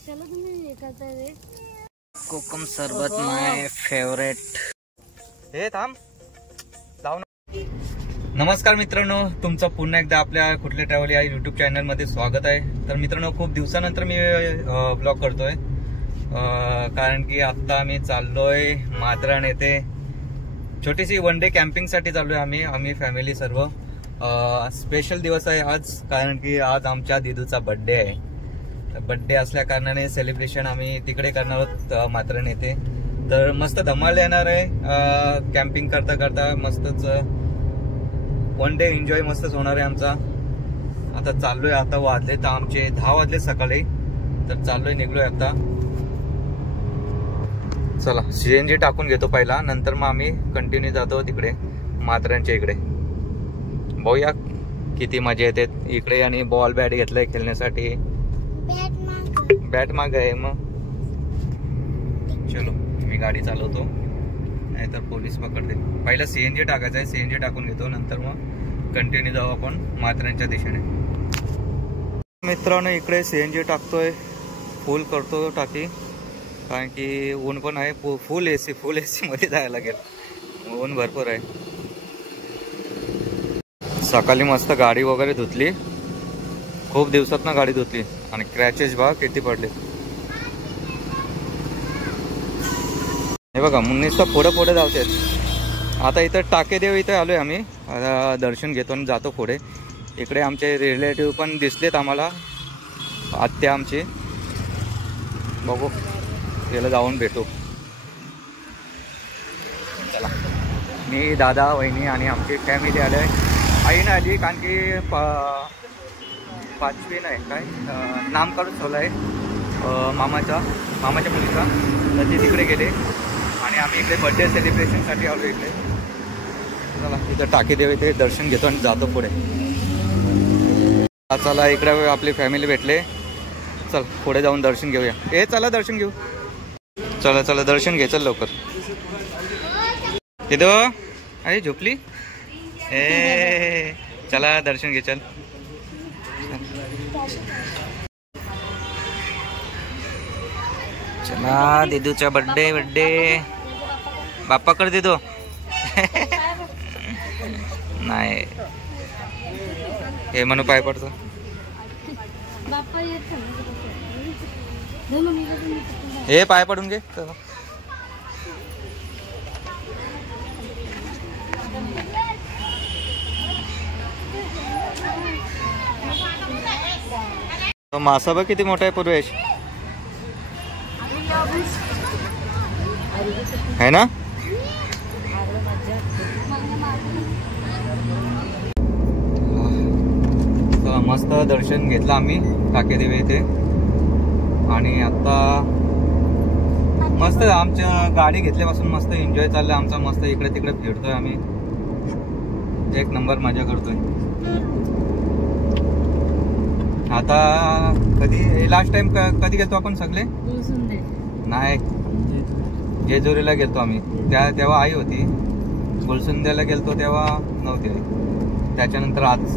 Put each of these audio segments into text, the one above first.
कशाला तुम्ही हे करताय रे? कोकम सरबत माय फेवरेट. हे थांब लाव ना. नमस्कार मित्रांनो, तुमचं पुन्हा एकदा आपल्या कुठले ट्रॅव्हल या युट्यूब चॅनल मध्ये स्वागत आहे. तर मित्रांनो, खूप दिवसानंतर मी ब्लॉग करतोय कारण की आता मी चाललोय माथेरान येथे छोटीशी वन डे कॅम्पिंग साठी चाललोय. आम्ही फॅमिली सर्व. स्पेशल दिवस आहे आज, कारण की आज आमच्या दिदूचा बर्थडे आहे. बर्थडे असल्या कारणाने सेलिब्रेशन आम्ही तिकडे करणार आहोत माथेरान येथे. तर मस्त धमाल येणार आहे. कॅम्पिंग करता करता मस्तच वन डे एन्जॉय मस्तच होणार आहे आमचा. आता चाललोय. आता वाजले तर आमचे 10 वाजले सकाळी. तर चाललोय, निघलोय आता. चला CNG टाकून घेतो पहिला, नंतर मग आम्ही कंटिन्यू जातो तिकडे माथेरानच्या इकडे. बघूया किती मजा येते इकडे. आणि बॉल बॅट घेतलाय खेळण्यासाठी. बॅट माग आहे. मग चलो मी गाडी चालवतो, नाहीतर पोलीस पकडते. पहिला CNG टाकायचं आहे. CNG टाकून घेतो, नंतर मग कंटिन्यू जाऊ आपण माथेरानच्या दिशेने. मित्रांनो, इकडे CNG टाकतोय. फुल करतो टाकी, कारण की ऊन पण आहे. फुल AC मध्ये जायला लागेल. ऊन भरपूर आहे. सकाळी मस्त गाडी वगैरे धुतली. खूप दिवसात ना गाडी धुतली. आणि क्रॅचेस बघा किती पडले. हे बघा, मुन्नीसचा पुढे जावते. आता इथं टाकेदेव इथे आलोय आम्ही. दर्शन घेतो आणि जातो पुढे. इकडे आमचे रिलेटिव्ह पण दिसलेत आम्हाला, आत्या आमची. बघू, याला जाऊन भेटू. चला, मी, दादा, वहिनी आणि आमची फॅमिली आले. आई नाही आली, कारण की पाचवी नाही काय नाम काढून ठेवलं आहे मामाच्या मुलीचा. तर ते तिकडे गेले आणि आम्ही इकडे बर्थडे सेलिब्रेशनसाठी आलो इकडे. चला, इथं टाकेदेव इथे दर्शन घेतो आणि जातो पुढे. चला, इकडे आपली फॅमिली भेटले. चल पुढे जाऊन दर्शन घेऊया. हे चला दर्शन घेऊ. चला दर्शन घे. चल लवकर. तिथं अरे झोपली. चला दर्शन घे. चल चला, दिदूचा बर्थडे. बाप्पाकडे देतो. नाही, हे म्हणून पाय पडतो. हे पाय पडून घे. मासा बघ किती मोठा आहे पूर्वेश, है ना. मस्त दर्शन घेतलं आम्ही टाकेदेवी इथे. आणि आता मस्त आमच्या गाडी घेतल्यापासून मस्त एन्जॉय चाललंय आमचा. मस्त इकडे तिकडे फिरतोय आम्ही. एक नंबर मजा करतोय. आता कधी लास्ट टाइम कधी गेलतो आपण सगळे? नाही, जेजुरीला गेलतो आम्ही. तेव्हा आई होती. गुलसुंद्याला गेलतो तेव्हा नव्हती आई. त्याच्यानंतर आज.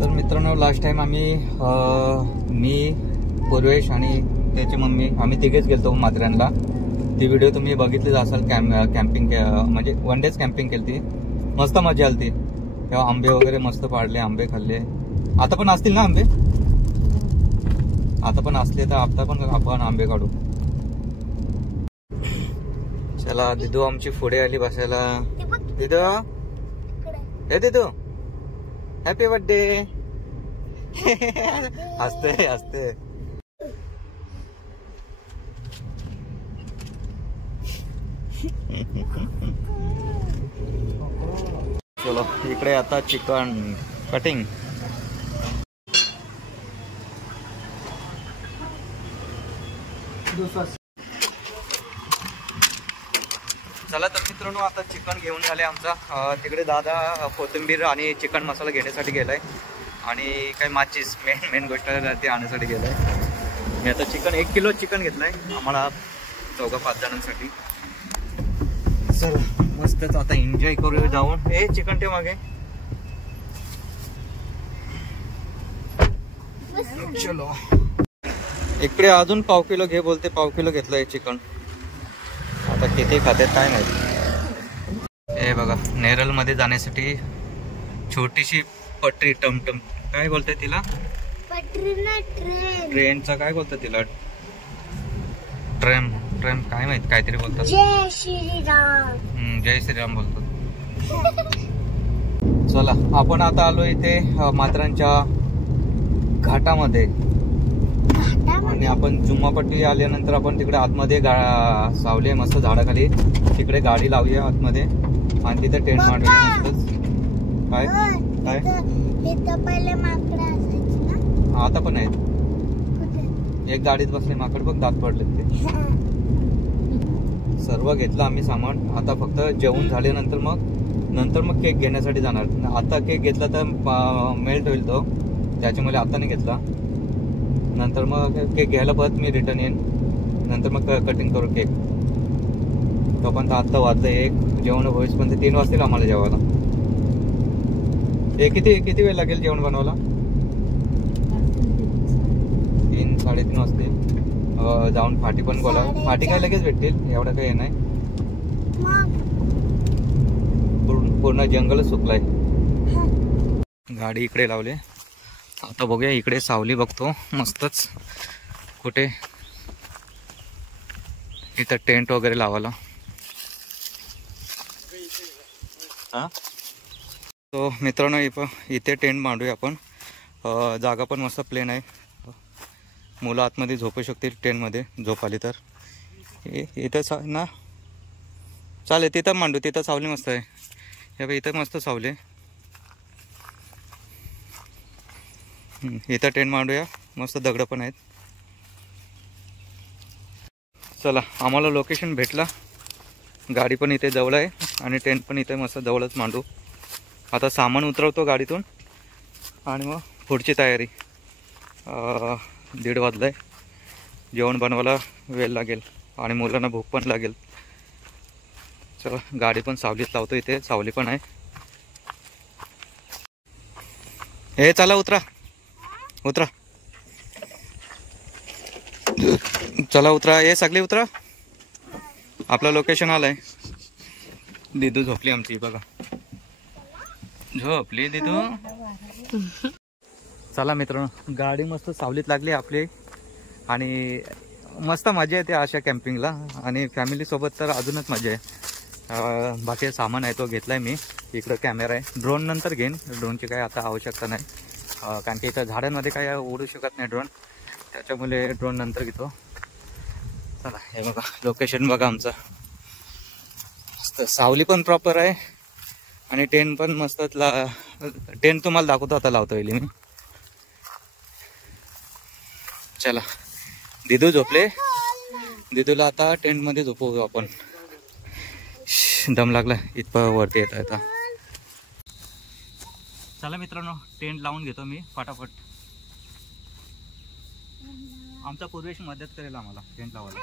तर मित्रांनो, लास्ट टाइम आम्ही मी, पूर्वेश आणि त्याची मम्मी, आम्ही तिघेच गेलतो माथेरानला. ती व्हिडिओ तुम्ही बघितलीच असाल. कॅम्पिंग म्हणजे वन डेच कॅम्पिंग केली ती. मस्त मजा आली ती. तेव्हा आंबे वगैरे मस्त पाडले, आंबे खाल्ले. आता पण असतील ना आंबे? आता पण असले तर आता पण आपण आंबे काढू. चला, दिदू आमची पुढे आली बसायला. दिदू, हे दिदू, हॅपी बर्थडे. हसते. चलो, इकडे आता चिकन कटिंग. चला तर मित्रांनो, आता चिकन घेऊन झाले आमचा. तिकडे दादा कोथिंबीर आणि चिकन मसाला घेण्यासाठी गेलाय. आणि काही माचीस मेन गोष्ट ते आणण्यासाठी गेलाय. मी आता चिकन 1 किलो चिकन घेतलंय आम्हाला 4-5 जणांसाठी. चला, मस्तच आता एन्जॉय करूया जाऊन. हे चिकन ठेव मागे. चलो, इकडे अजून पाव किलो घे बोलते, पाव किलो घेतलंय चिकन. आता किती खाते काय माहिती. हे बघा, नेरळ मध्ये जाण्यासाठी छोटीशी पटरी, टमटम काय बोलते तिला, ट्रेनचा काय बोलतात तिला, ट्रेन ट्रेन काय माहित, काहीतरी बोलतात. जय श्रीराम. जय श्रीराम बोलतात. चला आपण आता आलो इथे माथेरानच्या घाटामध्ये. आणि आपण जुम्मापट्टी आल्यानंतर आपण तिकडे आतमध्ये सावली आहे मस्त झाडाखाली, तिकडे गाडी लावूया आतमध्ये आणि तिथे टेंट मांडूया मस्तच. काय काय पहिले माकडं असायची ना, आता पण आहेत. एक गाडीत बसले माकड बघ, दात पडले ते. सर्व घेतलं आम्ही सामान. आता फक्त जेवण झाल्यानंतर मग केक घेण्यासाठी जाणार. आता केक घेतला तर मेल्ट होईल तो, त्याच्यामुळे आता नाही घेतला. नंतर मग केक घ्यायला परत मी रिटर्न येईन, नंतर मग कटिंग करू केक. तो पण आत्ता वाजलं 1, जेवण होईपर्यंत 3 वाजतील आम्हाला जेवायला. हे किती वेळ लागेल जेवण बनवायला? 3-3:30 वाजतील. जाऊन फाटी पण बोला, फाटी काय लगेच भेटतील, एवढं काही नाही. पूर्ण जंगलच सुकलाय. गाडी इकडे लावले. आता बघूया, इकडे सावली बघतो मस्तच कुठे, इथं टेंट वगैरे लावायला. हा तो मित्रांनो, इथे टेंट मांडूया आपण. जागा पण मस्त प्लेन आहे, मुलं आतमध्ये झोपू शकतील टेंटमध्ये, झोप आली तर. इथं ना चालेल, तिथं मांडू, तिथं सावली मस्त आहे. हे बघ, इथं मस्त सावली. इथं टेंट मांडूया, मस्त दगडं पण आहेत. चला, आम्हाला लोकेशन भेटला. गाडी पण इथे जवळ आहे आणि टेंट पण इथे मस्त जवळच मांडू. आता सामान उतरवतो गाडीतून आणि मग पुढची तयारी. 1:30 वाजलाय. जेवण बनवायला वेळ लागेल आणि मुलांना भूक पण लागेल. चला, गाडी पण सावलीत लावतो, इथे सावली पण आहे. हे चला, उतरा उतरा, चला उतरा, हे सगळे उतरा. आपलं लोकेशन आलंय. दिदू झोपली आमची, बघा झोपली दिदू. चला मित्रांनो, गाडी मस्त सावलीत लागली आपली आणि मस्त मजा येते अशा कॅम्पिंगला. आणि फॅमिलीसोबत तर अजूनच मजा आहे. बाकी सामान आहे तो घेतलाय मी. इकडं कॅमेरा आहे. ड्रोन नंतर घेईन, ड्रोनची काय आता आवश्यकता नाही, कारण की इथं झाडांमध्ये काय उडू शकत नाही ड्रोन, त्याच्यामुळे ड्रोन नंतर घेतो. चला, हे बघा लोकेशन बघा आमचं. मस्त सावली पण प्रॉपर आहे आणि टेंट पण मस्त. टेंट तुम्हाला दाखवतो, आता लावतो येईल मी. चला, दिदू झोपले. दिदूला आता टेंटमध्ये झोपवू आपण. दम लागला इथं वरती येता येता. चला मित्रांनो, टेंट लावून घेतो मी फटाफट. आमचा पूर्वेश मदत करेल आम्हाला टेंट लावायला.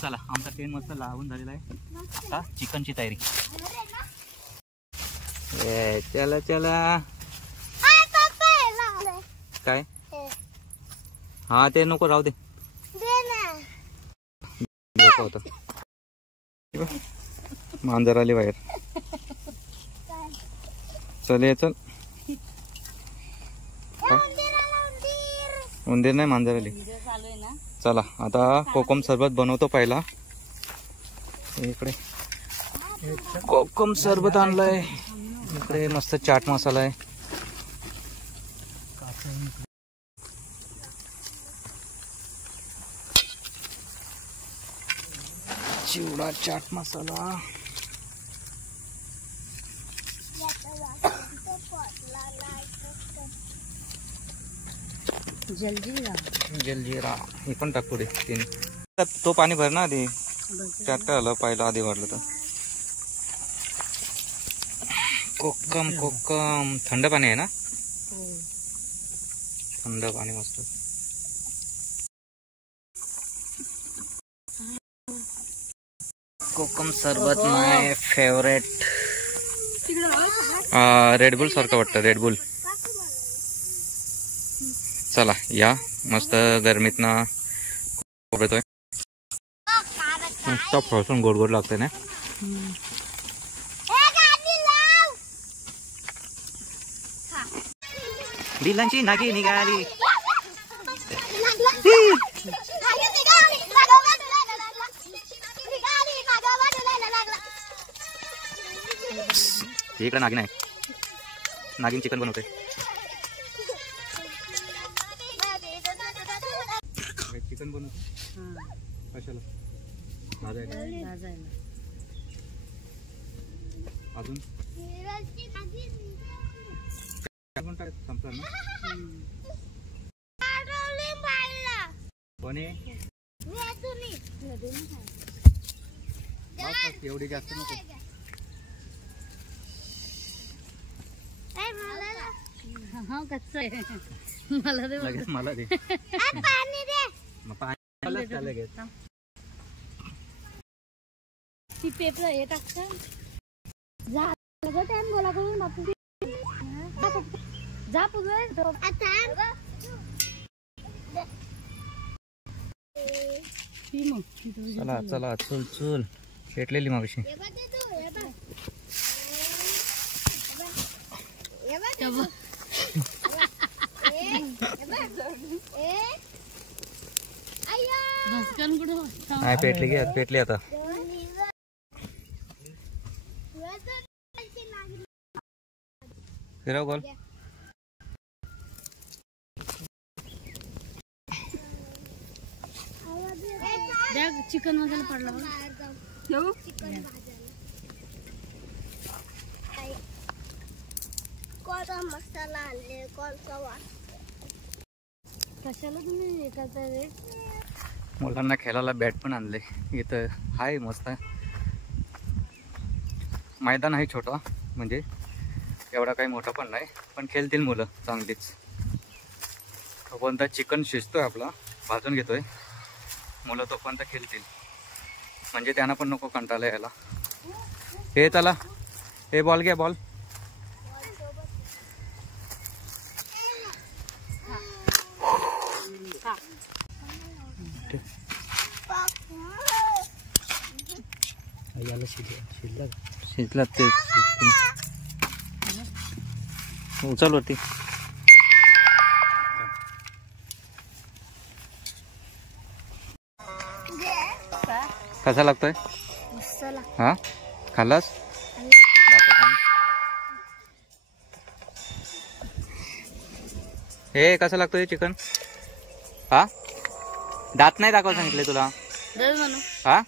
चला, आमचा टेंट मस्त लावून झालेला आहे. आता चिकनची तयारी. चला चला. काय? हा, ते नको राहू दे. मांजर आली बाहेर. चल ये चल. उंदीर नाही, मांजर आली. चला, आता कोकम सरबत बनवतो पहिला. इकडे कोकम सरबत आणलाय. इकडे मस्त चाट मसाला आहे. चाट मसाला. जलजिरा हे पण टाक पुढे. तीन तो पाणी भर ना आधी. चाट काय आलं पाहिलं आधी भरलं तर. कोकम कोकम थंड पाणी आहे ना. थंड पाणी मस्त. कोकम सरबत माय फेवरेट. रेडबुल सारखं वाटतं. रेडबुल. चला या मस्त गरमीत ना येतोय. मस्त फळसून गोड गोड लागतंय ना. बिलांची नागी निघाली. इकडे नागिन आहे. नागिन चिकन बनवते. चिकन बनवते कशाला. अजून संपलं ना. कोणी एवढी जास्त नको. मला दे. लगेच मला दे. पाणी दे. मग पाणी लगेच. ती पेपर हे टाकता. जा टाइम बोला करून बापू. जा पुढे. चला चला चल चल. पेटलेली मावशी. नाही पेटली की पेटली आता. फिरव गोल. चिकन मसाला पडला बघा. कोणता मसाला आणले. कोणता वास. कशाला तुम्ही हे करताय रे. मुलांना खेळायला बॅट पण आणले. इथं हाय मस्त. मैदान आहे छोटा. म्हणजे एवढा काही मोठा पण नाही. पण खेळतील मुलं चांगलीच. तोपर्यंत चिकन शिजतोय आपला. भाजून घेतोय. मुलं तोपर्यंत खेळतील. म्हणजे त्यांना पण नको कंटाळा यायला. हे चला. हे बॉल घ्या. बॉल शिजला ते. उचल वरती. कसा लागतोय. हा खाल्लास. हे कसं लागतोय चिकन. हा दात नाही दाखवा सांगितले तुला. हा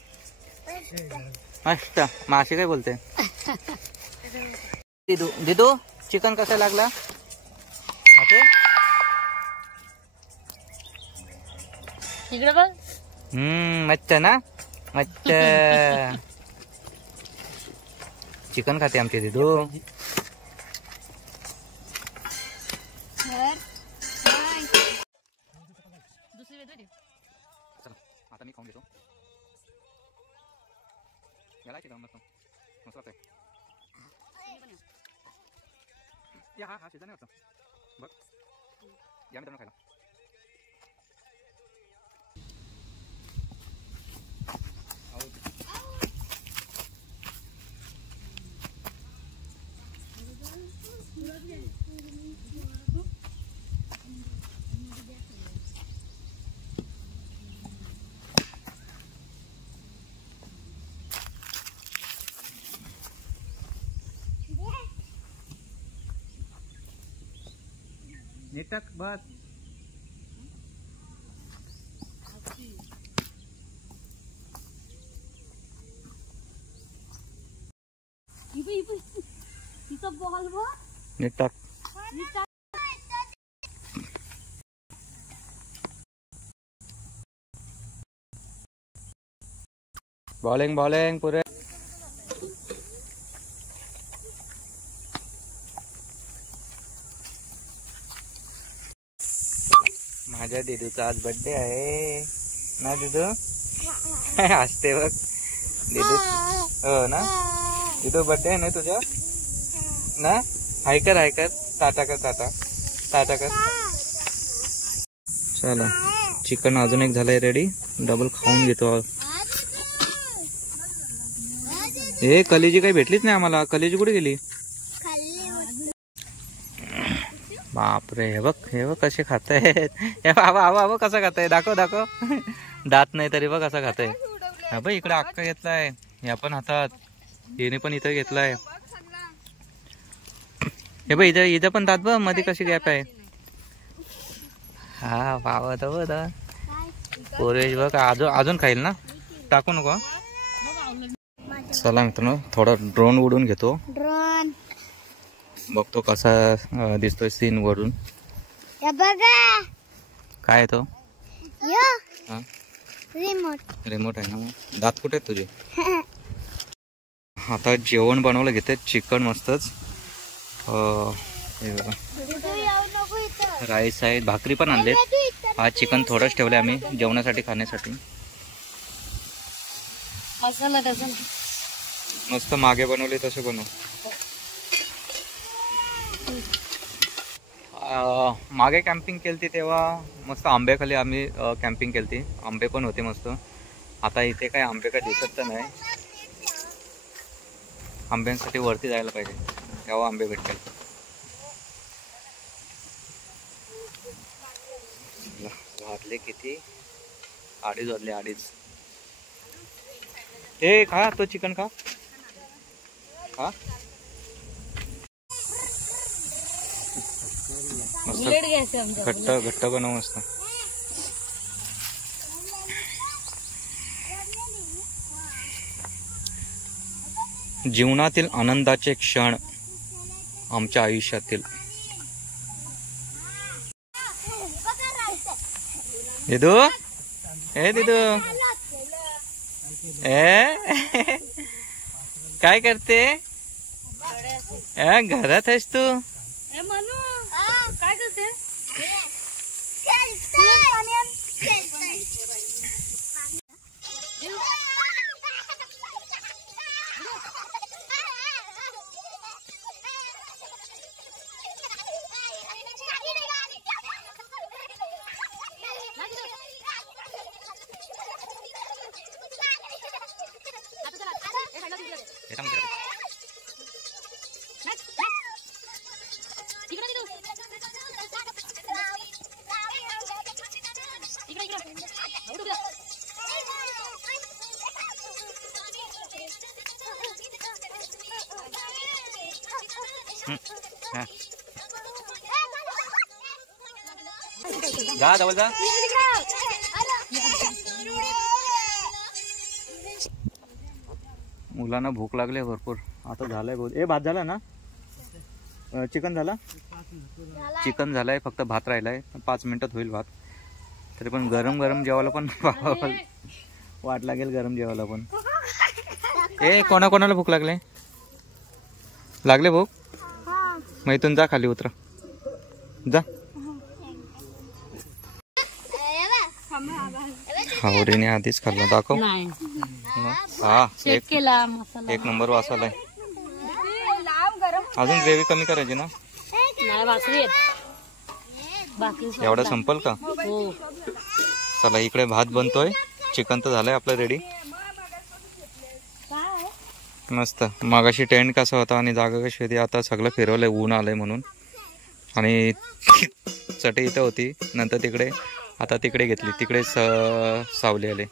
मस्त. माशी काय बोलते. दिदू दिदू चिकन कसं लागला. इकडे बघ. मस्त ना. मस्त. चिकन खाते आमचे दिदू. चला आता मी खाऊन घेतो. याला मस्त मस्त लागतंय. हा हा शिजा नाही वाटतं. बघ या मित्रांनो खायला. नेटक बस. तिचं बॉल बघ. नीट टाक. बॉलिंग बॉलिंग पुरे. माझ्या दिदूचा आज बर्थडे आहे ना दिदू. हसते बघ दिदू. हो ना दिदू बर्थडे आहे ना तुझा ना. हाय कर हाय कर. टाटा कर टाटा टाटा कर. चला चिकन अजून एक झालंय रेडी. डबल खाऊन घेतो. हे कलेजी काही भेटलीच नाही आम्हाला. कलेजी कुठे गेली. बापरे हे बघ कसे खाताय. हे बाबा बाबा कसा खाताय. दाखव दाखव. दात नाही तरी बघ कसा खाताय. हा भाई इकडे अक्का घेतलाय. या पण हातात. येणे पण इथं घेतलाय. हे बघ इथं पण दात बघ मध्ये कशी गॅप आहे. हा बाबा तो पोरेश बघ अजून खाईल ना. टाकू नको. चला मित्रांनो थोडा ड्रोन उडून घेतो. ड्रोन बघतो कसा दिसतोय सीन वरून. काय तो रिमोट आहे ना. दात कुठे आहेत तुझे. आता जेवण बनवलं घेते. चिकन मस्तच. राईस आहे. भाकरी पण आणलेत. आज चिकन थोडंच ठेवलंय आम्ही जेवणासाठी खाण्यासाठी. मसाला मस्त मागे बनवले तसे बनव. मागे कॅम्पिंग केलती तेव्हा मस्त आंब्याखाली आम्ही कॅम्पिंग केलती. आंबे पण होते मस्त. आता इथे काय आंबे काय दिसत तर नाही. आंब्यांसाठी वरती जायला पाहिजे तेव्हा आंबे भेटतील. वाजले किती. 2:30 वाजले. 2:30. ए खा तो चिकन खा. हा मस्त घट्ट बनव मस्त. जीवनातील आनंदाचे क्षण आमच्या आयुष्यातील. दिदू ए दिदू ए काय करते. घरात आहेस तू. काय करते. जा डबल जा. मुलांना भूक लागली भरपूर. आता झालंय बहुत. भात झाला ना. चिकन झाला. चिकन झालंय फक्त भात राहिलाय. 5 मिनिटात होईल भात. तरी पण गरम गरम जेवायला पण वाट लागेल. गरम जेवायला पण. कोणाकोणाला भूक लागले भूक. मग इथून जा खाली उतरा जा. आवडीने आधीच खाल्ला. दाखव. हा एक नंबर वासालाय. अजून ग्रेव्ही कमी करायची ना. एवढा संपल का. चला इकडे भात बनतोय. चिकन तर झालंय आपलं रेडी. मस्त. मागाशी टेंट कसा होता आणि जागा कशी होती. आता सगळं फिरवलंय ऊन आलंय म्हणून. आणि चटई इथं होती नंतर तिकडे. आता तिकडे घेतली. तिकडे सावली आले.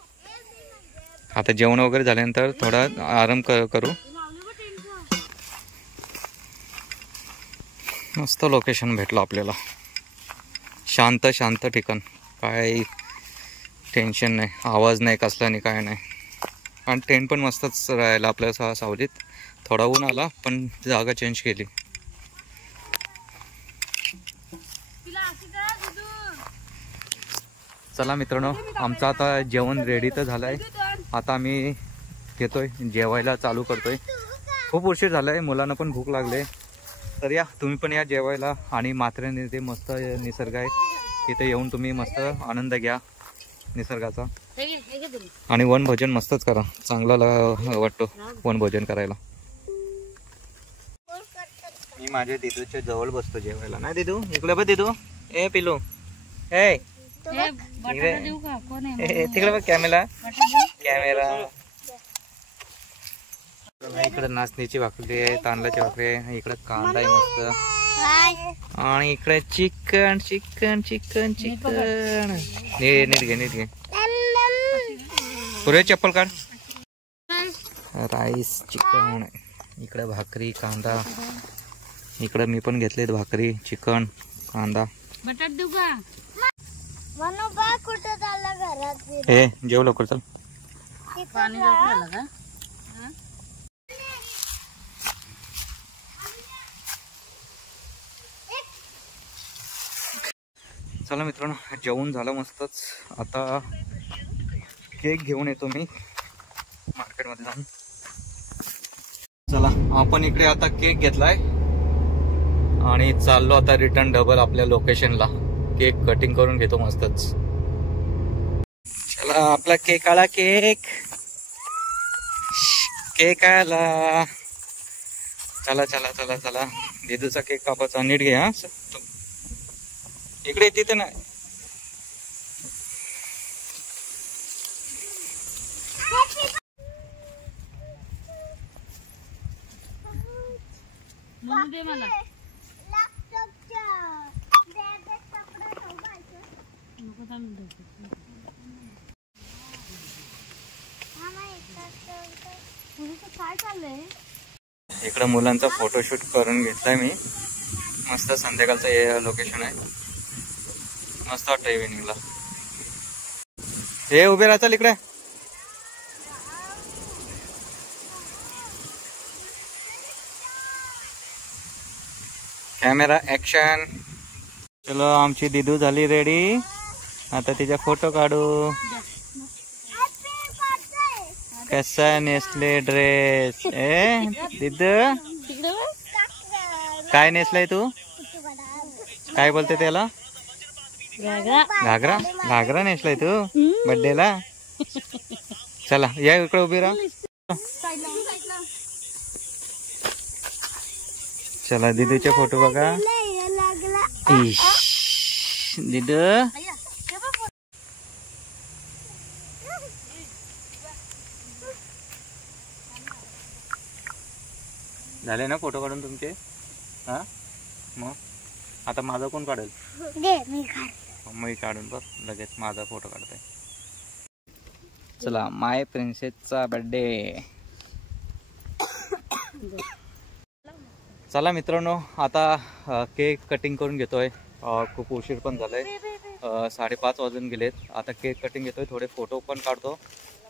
आता जेवण वगैरे झाल्यानंतर थोडा आराम करू. मस्त लोकेशन भेटलं आपल्याला. शांत शांत ठिकाण. काय टेन्शन नाही. आवाज नाही कसला नाही काय नाही. आणि टेंट पण मस्तच राहिला आपल्या सावलीत. थोडा ऊन आला पण जागा चेंज केली. चला मित्रांनो, आमचं आता जेवण रेडी तर झालं आहे. आता आम्ही घेतोय जेवायला चालू करतोय. खूप उशीर झाला आहे, मुलांना पण भूक लागले. तर या तुम्ही पण या जेवायला. आणि माथेरान ते मस्त निसर्ग आहे, तिथे येऊन तुम्ही मस्त आनंद घ्या निसर्गाचा. आणि वनभोजन मस्तच करा, चांगला वाटतो वनभोजन करायला. मी माझ्या दिदूच्या जवळ बसतो जेवायला. नाही दिदू, इकडे बघ दिदू. ए पिलू, ए तिकडे बघ कॅमेरा. इकडे नाचणीची भाकरी आहे, तांदळाची भाकरी आहे, इकडे कांदा आहे मस्त. आणि इकडे चिकन चिकन चिकन चिकन. नीट घे पुरे चप्पल काढ. राईस चिकन, इकडे भाकरी कांदा. इकडे मी पण घेतले भाकरी चिकन कांदा. बटाट देऊ का? कुठं चालला घरात? हे जेव लवकर चल. पाणी झालं का? चला मित्रांनो, जेवण झालं मस्तच. आता केक घेऊन येतो मी मार्केटमध्ये जाऊन. चला आपण इकडे आता केक घेतलाय आणि चाललो आता रिटर्न डबल आपल्या लोकेशनला. केक कटिंग करून घेतो मस्तच. चला आपला केक आला. केक आला. चला चला चला चला. दिदूचा केक कापायचा. नीट घे. हा इकडे तिथे नाही. दे मला. काय चाललंय? इकडे मुलांचा फोटोशूट करून घेतलाय मी. मस्त संध्याकाळचं हे लोकेशन आहे. मस्त वाटतं इव्हिनिंगला. हे उभे राहा इकडे. Camera action. चलो आमची दिदू झाली रेडी. आता तिचा फोटो काढू. कसा नेसले ड्रेस. ए दिदू काय नेसलाय तू? काय बोलते त्याला? घागरा. घागरा नेसलाय तू बर्थडेला. चला या इकडे उभी राहा. चला दिदूचे फोटो बघा. दिदू झाले ना फोटो काढून तुमचे? हा मग आता माझा कोण काढेल? मी काढून बघ लगेच माझा फोटो काढतोय. चला माय प्रिन्सेसचा बर्थडे. चला मित्रांनो, आता केक कटिंग करून घेतोय. खूप उशीर पण झालाय. 5:30 वाजून गेलेत. आता केक कटिंग घेतोय, थोडे फोटो पण काढतो,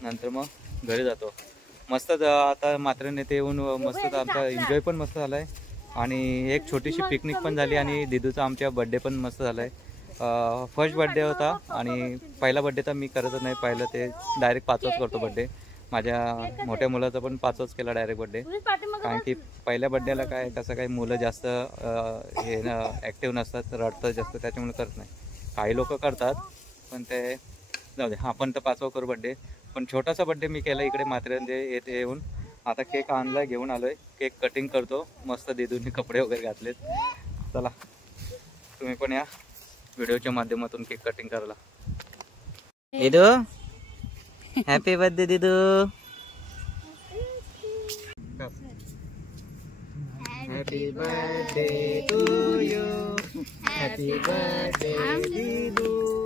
नंतर मग घरी जातो. मस्त आता माथेरान येथे येऊन मस्त आमचा एन्जॉय पण मस्त झालाय. आणि एक छोटीशी पिकनिक पण झाली. आणि दिदूचा आमच्या बर्थडे पण मस्त झालाय. फर्स्ट बर्थडे होता आणि पहिला बर्थडे तर मी करतच नाही. पहिलं ते डायरेक्ट 5वाच करतो बर्थडे. माझ्या मोठ्या मुलाचा पण 5वाच केला डायरेक्ट बर्थडे. कारण की पहिल्या बर्थडेला काय कसं काही मुलं जास्त हे ॲक्टिव्ह नसतात, रडतं जास्त, त्याच्यामुळे करत नाही. काही लोक करतात पण ते जाऊ दे. आपण तर 5वा करू बर्थडे. पण छोटासा बर्थडे मी केला इकडे माथेरान येथे येऊन. आता केक आणलाय, घेऊन आलोय. केक कटिंग करतो. मस्त दिदूनी कपडे वगैरे घातलेत. चला तुम्ही पण या व्हिडिओच्या माध्यमातून केक कटिंग करायला. दिदू हॅपी बर्थडे दिदू. Happy birthday to you. Happy birthday दिदू.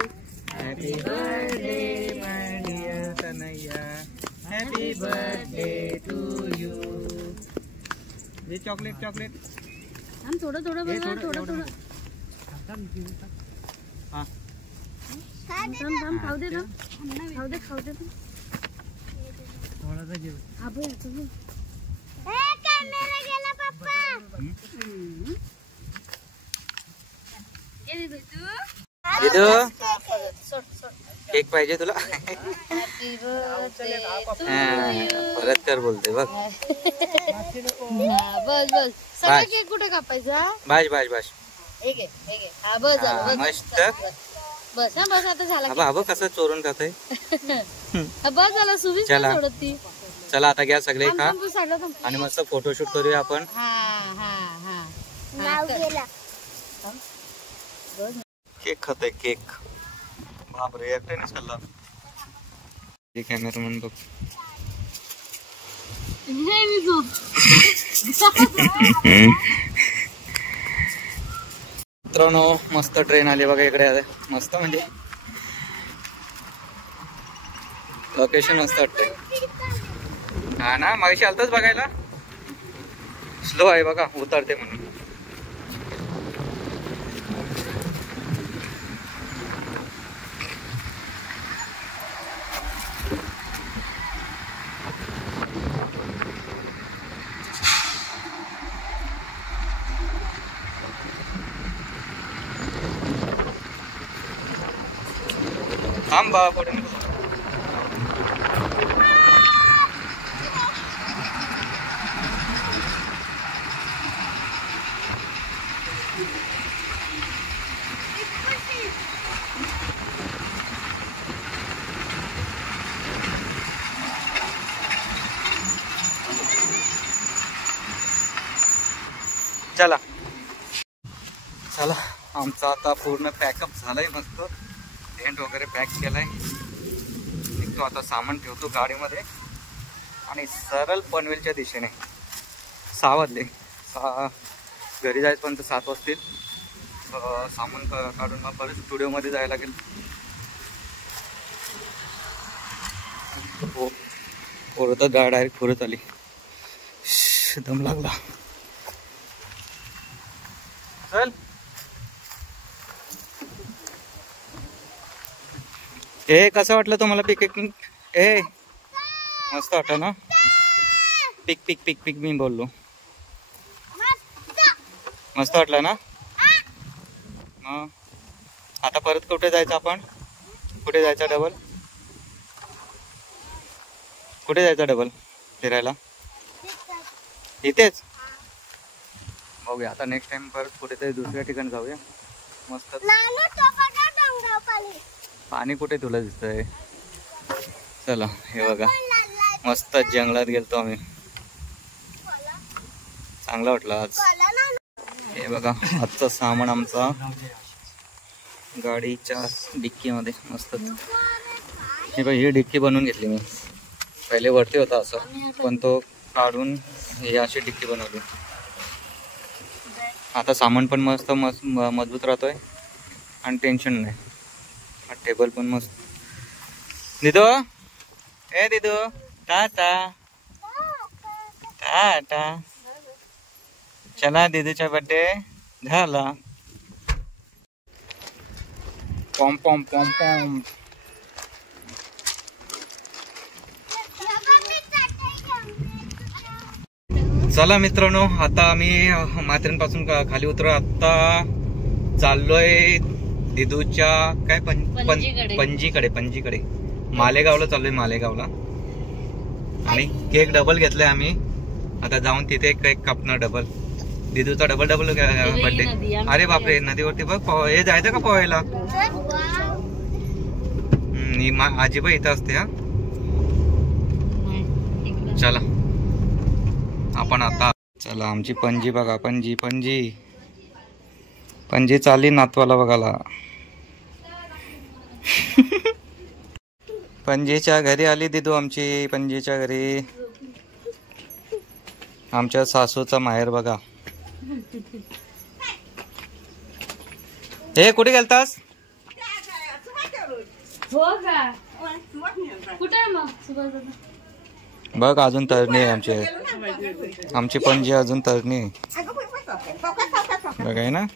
Happy birthday my dear Tanaya. Happy birthday to you. हे चॉकलेट चॉकलेट. हम थोडं थोडं बघा. थोडं हां खाऊ दे. थोडं केक पाहिजे तुला? परत कर बोलते बघ. बस बस सगळा केक कुठे कापायचा? बाश बाश बाश. हा बस झालं मस्त. बस हा बस आता झाला. बाबा कसं चोरून खातोय. बस झाला सुविच सोडत ती. चला आता घ्या सगळे खा आणि मस्त फोटोशूट करूया आपण. केक खातोय केक. बापरे एकट्यानेच खाल्ला. कॅमेरामॅन बघ. मित्रांनो मस्त ट्रेन आली बघा इकडे. मस्त म्हणजे लोकेशन मस्त वाटतंय. हा ना मागाशी आलताच बघायला. स्लो आहे बघा उतरते म्हणून. थांबा पुढे. चला चला आमचा आता पूर्ण पॅकअप झालाय. मस्त टेंट वगैरे पॅक केलाय. निघतो आता. सामान ठेवतो गाडीमध्ये आणि सरळ पनवेलच्या दिशेने. 6 वाजले. घरी जायचं 7 वाजतील. सामान काढून मग परत स्टुडिओमध्ये जायला लागेल. परत डायरेक्ट परत आली. दम लागला. चल ए कसं वाटलं तुम्हाला पिकिंग? ए मस्त वाटलं ना. पिक पिक पिक पिक मी बोललो. मस्त वाटलं ना. आता परत कुठे जायचं आपण? कुठे जायचं डबल? कुठे जायचं डबल फिरायला? इथेच बघूया आता. नेक्स्ट टाइम परत कुठेतरी दुसऱ्या ठिकाणी जाऊया. मस्त. पाणी कुठे तुला दिसतंय? चला हे बघा मस्त जंगलात गेलतो आम्ही. चांगला वाटला आज. हे बघा आजचं सामान आमचा गाडीच्या डिक्कीमध्ये मस्त. हे बघा ही डिक्की बनवून घेतली मी. पहिले वरती होता असं पण तो काढून ही अशी डिक्की बनवली. आता सामान पण मस्त मजबूत राहतोय आणि टेन्शन नाही. टेबल पण मस्त. दिदो ए दिदो टाटा टाटा. चला दिदूचा बर्थडे झाला. पॉम पॉम पॉम पॉम. चला मित्रांनो आता आम्ही माथेरानपासून खाली उतरू. आता चाललोय दिदूच्या काय पणजीकडे मालेगावला चाललोय. मालेगावला आणि केक डबल घेतलाय आम्ही. आता जाऊन तिथे केक कापणार डबल. दिदूचा double birthday. अरे बापरे नदीवरती बघ. हे जायचं का पोहायला? आजीबा इथं असते. हा चला आपण आता. चला आमची पणजी बघा. पणजी पणजी पणजी चालली नातवाला बघायला. पणजीच्या घरी आली दिदू आमची. पणजीच्या घरी. आमच्या सासूचा माहेर बघा. हे कुठे गेलतास? बघ अजून तरणी आहे आमची पणजी. अजून तरणी आहे बघाय ना.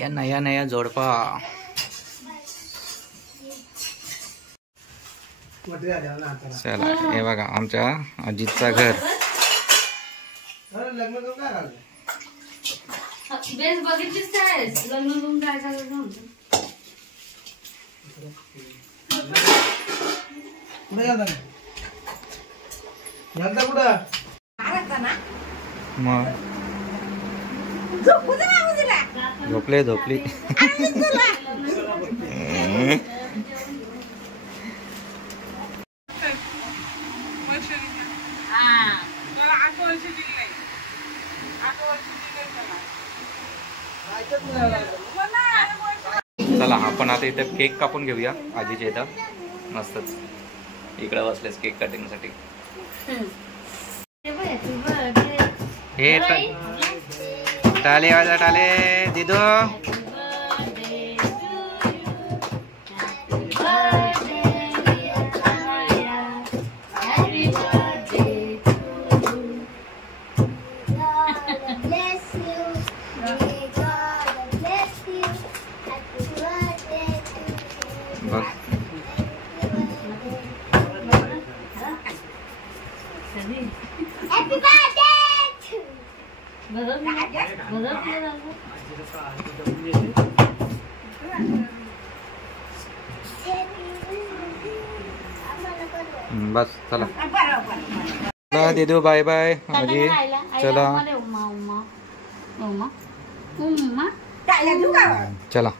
या नया नया जोडपा. चला हे बघा आमच्या अजितचा घर. बेस बघितलीस काय लग्न करून जायचं मग झोपले झोपली. चला आपण आता इथे केक कापून घेऊया आजीच्या इथं मस्तच. इकडे बसलेस केक कटिंग साठी. हे टाले वाजा टाले दिदो. बस चला दिदू बाय बाय. आजी चला चला.